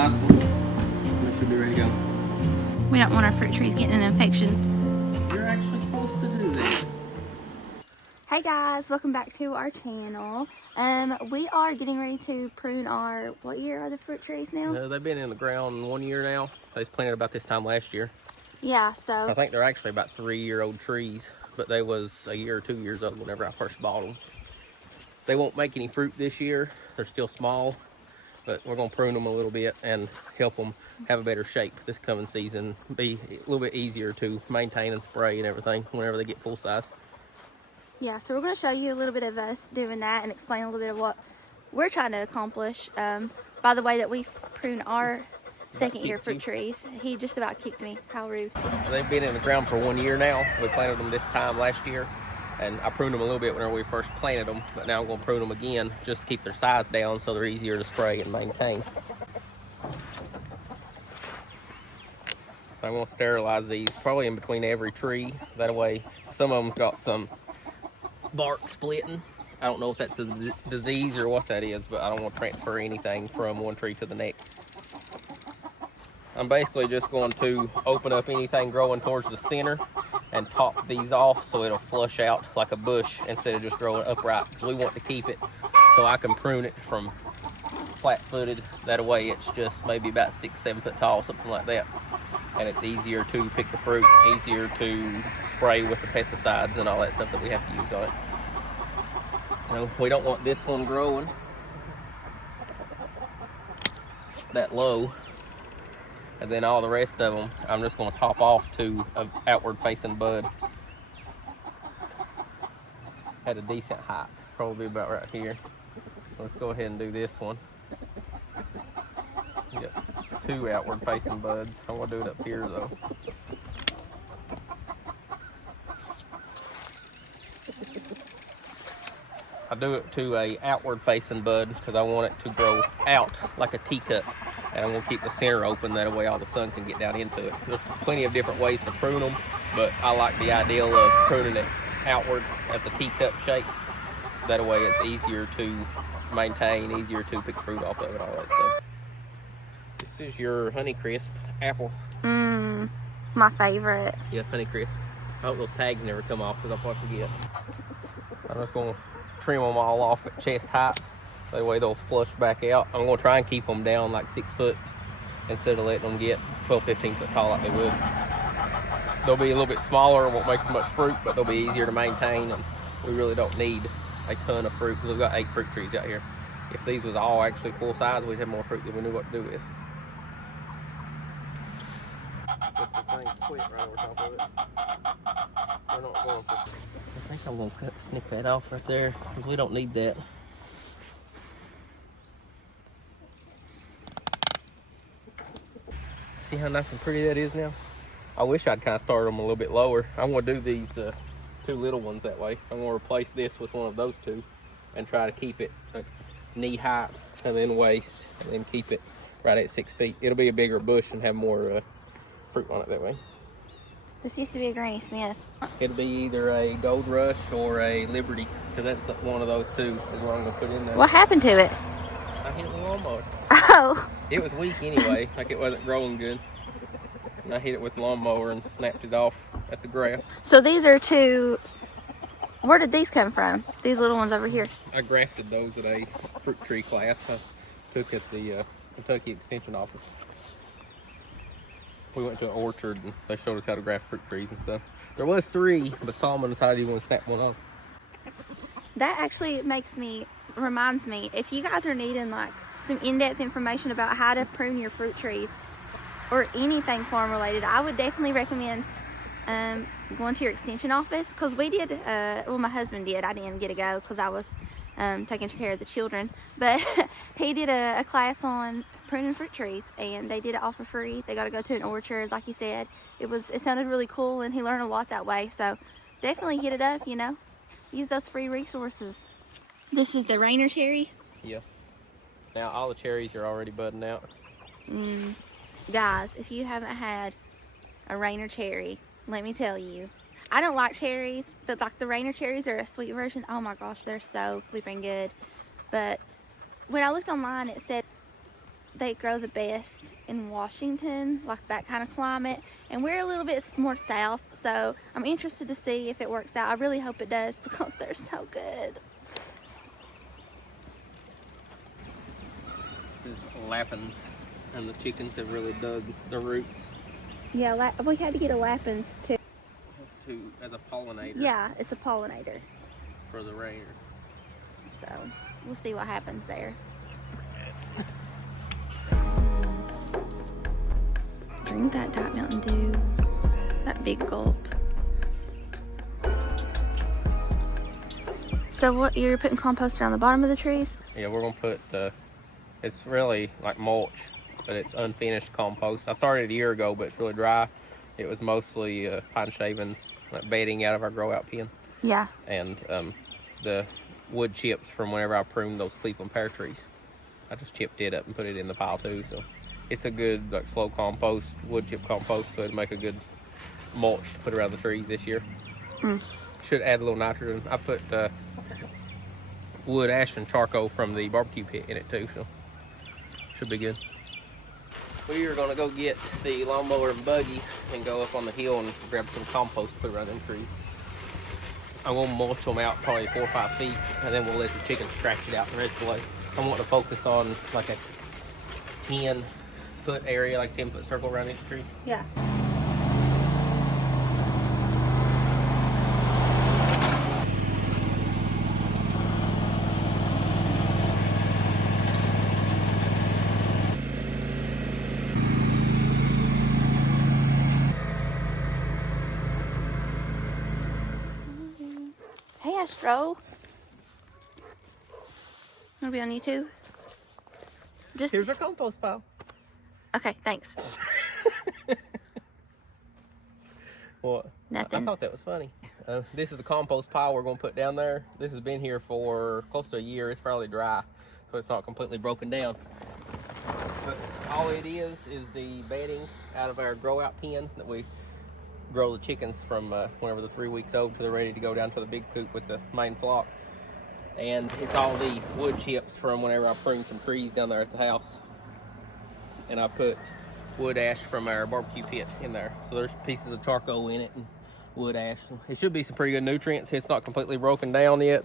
sterilized them. They should be ready to go. We don't want our fruit trees getting an infection. You're actually supposed to do that. Hey guys, welcome back to our channel. We are getting ready to prune our, what year are the fruit trees now? They've been in the ground 1 year now. They was planted about this time last year. Yeah, so. I think they're actually about 3-year-old trees, but they was a year or 2 years old whenever I first bought them. They won't make any fruit this year. They're still small, but we're gonna prune them a little bit and help them have a better shape this coming season. Be a little bit easier to maintain and spray and everything whenever they get full size. Yeah, so we're going to show you a little bit of us doing that and explain a little bit of what we're trying to accomplish. By the way that we prune our second year fruit trees. He just about kicked me. How rude. They've been in the ground for 1 year now. We planted them this time last year, and I pruned them a little bit whenever we first planted them, but now I'm going to prune them again just to keep their size down so they're easier to spray and maintain. I'm going to sterilize these probably in between every tree. That way, some of them's got some bark splitting. I don't know if that's a disease or what that is, but I don't want to transfer anything from one tree to the next. I'm basically just going to open up anything growing towards the center and top these off so it'll flush out like a bush instead of just growing upright, because we want to keep it so I can prune it from flat-footed. That way it's just maybe about 6-7 foot tall, something like that, and it's easier to pick the fruit, easier to spray with the pesticides and all that stuff that we have to use on it. You know, we don't want this one growing that low, and then all the rest of them I'm just going to top off to an outward facing bud at a decent height, probably about right here. Let's go ahead and do this one. Yep, 2 outward facing buds. I'm going to do it up here though. I do it to a outward facing bud because I want it to grow out like a teacup, and I'm going to keep the center open, that way all the sun can get down into it. There's plenty of different ways to prune them, but I like the ideal of pruning it outward as a teacup shape. That way it's easier to maintain, easier to pick fruit off of it, all that stuff. This is your Honeycrisp apple. My favorite. Yeah, Honeycrisp. I hope those tags never come off because I'll probably forget. I'm just going to trim them all off at chest height. That way they'll flush back out. I'm going to try and keep them down like 6 foot instead of letting them get 12-15 foot tall like they would. They'll be a little bit smaller and won't make as much fruit, but they'll be easier to maintain, and we really don't need a ton of fruit because we've got 8 fruit trees out here. If these was all actually full size, we'd have more fruit than we knew what to do with. Put the thing split right over top of it. We're not going for... I think I'm going to snip that off right there because we don't need that. See how nice and pretty that is now? I wish I'd kind of started them a little bit lower. I'm going to do these 2 little ones that way. I'm going to replace this with one of those 2 and try to keep it like knee height and then waist, and then keep it right at 6 feet. It'll be a bigger bush and have more fruit on it that way. This used to be a Granny Smith. It'll be either a Gold Rush or a Liberty, because that's one of those 2 is what I'm going to put in there. What happened to it? I hit it with a lawnmower. Oh. It was weak anyway, like it wasn't growing good. And I hit it with the lawnmower and snapped it off at the graft. So these are 2, where did these come from? These little ones over here. I grafted those at a fruit tree class I took at the Kentucky Extension office. We went to an orchard and they showed us how to graft fruit trees and stuff. There was 3, but Solomon decided he wanted to snap one off. That actually reminds me, if you guys are needing like some in-depth information about how to prune your fruit trees or anything farm related, I would definitely recommend going to your extension office, because we did, well, my husband did. I didn't get to go because I was taking care of the children, but he did a class on pruning fruit trees, and they did it all for free. They got to go to an orchard, like you said. It sounded really cool, and he learned a lot that way. So definitely hit it up, you know, use those free resources. This is the Rainer cherry. Yeah. Now all the cherries are already budding out. Guys, if you haven't had a Rainer cherry, let me tell you, I don't like cherries, but like the Rainer cherries are a sweet version. Oh my gosh, they're so flipping good. But when I looked online, it said they grow the best in Washington, like that kind of climate. And we're a little bit more south, so I'm interested to see if it works out. I really hope it does because they're so good. This is lapins, and the chickens have really dug the roots. Yeah, we had to get a lapins too. As a pollinator. Yeah, it's a pollinator. For the rain. So we'll see what happens there. Drink that Diet Mountain Dew. That big gulp. So what, you're putting compost around the bottom of the trees? Yeah, we're gonna put it's really like mulch, but it's unfinished compost. I started a year ago, but it's really dry. It was mostly pine shavings, like bedding out of our grow out pen. Yeah. And the wood chips from whenever I pruned those Cleveland pear trees. I just chipped it up and put it in the pile too. So it's a good like slow compost, wood chip compost, so it'll make a good mulch to put around the trees this year. Should add a little nitrogen. I put wood ash and charcoal from the barbecue pit in it too, so should be good. We are gonna go get the lawnmower and buggy and go up on the hill and grab some compost to put around them trees. I'm gonna mulch them out probably 4 or 5 feet, and then we'll let the chickens scratch it out the rest of the way. I want to focus on like a 10-foot area, like 10-foot circle around each tree. Yeah. Hey, Astro. Wanna be on YouTube? Just Here's our compost pile. okay, thanks. What? Nothing. I thought that was funny. This is the compost pile we're going to put down there. This has been here for close to a year. It's fairly dry, so it's not completely broken down. But all it is the bedding out of our grow out pen that we grow the chickens from whenever they're 3 weeks old till they're ready to go down to the big coop with the main flock. And it's all the wood chips from whenever I pruned some trees down there at the house. And I put wood ash from our barbecue pit in there. So there's pieces of charcoal in it and wood ash. It should be some pretty good nutrients. It's not completely broken down yet,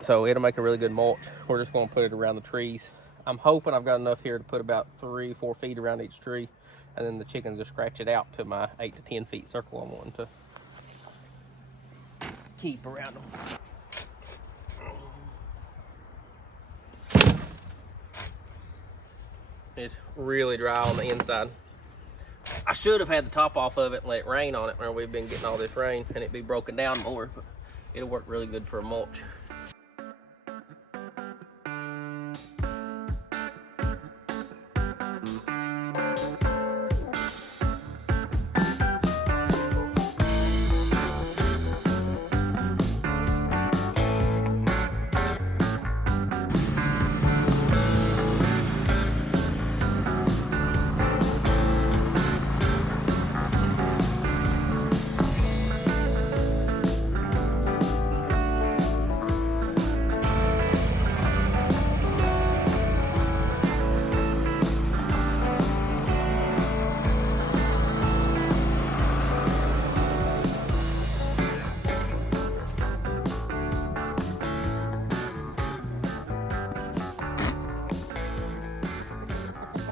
so it'll make a really good mulch. We're just going to put it around the trees. I'm hoping I've got enough here to put about 3 or 4 feet around each tree, and then the chickens will scratch it out to my 8 to 10 feet circle I'm wanting to keep around them. It's really dry on the inside. I should have had the top off of it and let it rain on it where we've been getting all this rain, and it'd be broken down more, but it'll work really good for a mulch.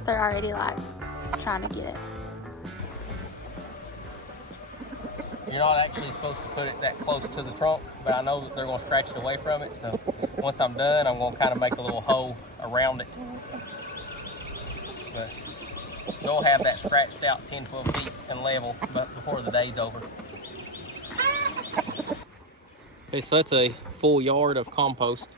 They're already like trying to get it. You're not actually supposed to put it that close to the trunk, but I know that they're going to scratch it away from it. So once I'm done, I'm going to kind of make a little hole around it. But you'll have that scratched out 10, 12 feet and level but before the day's over. Okay, so that's a full yard of compost,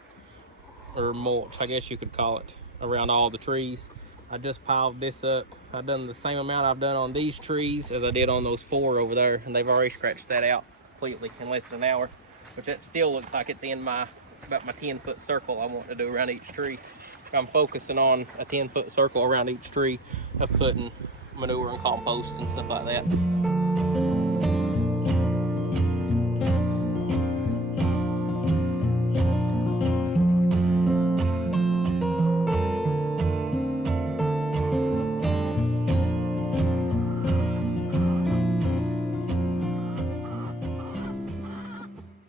or mulch, I guess you could call it, around all the trees. I just piled this up. I've done the same amount I've done on these trees as I did on those 4 over there, and they've already scratched that out completely in less than an hour, which that still looks like it's in about my 10-foot circle I want to do around each tree. I'm focusing on a 10-foot circle around each tree of putting manure and compost and stuff like that.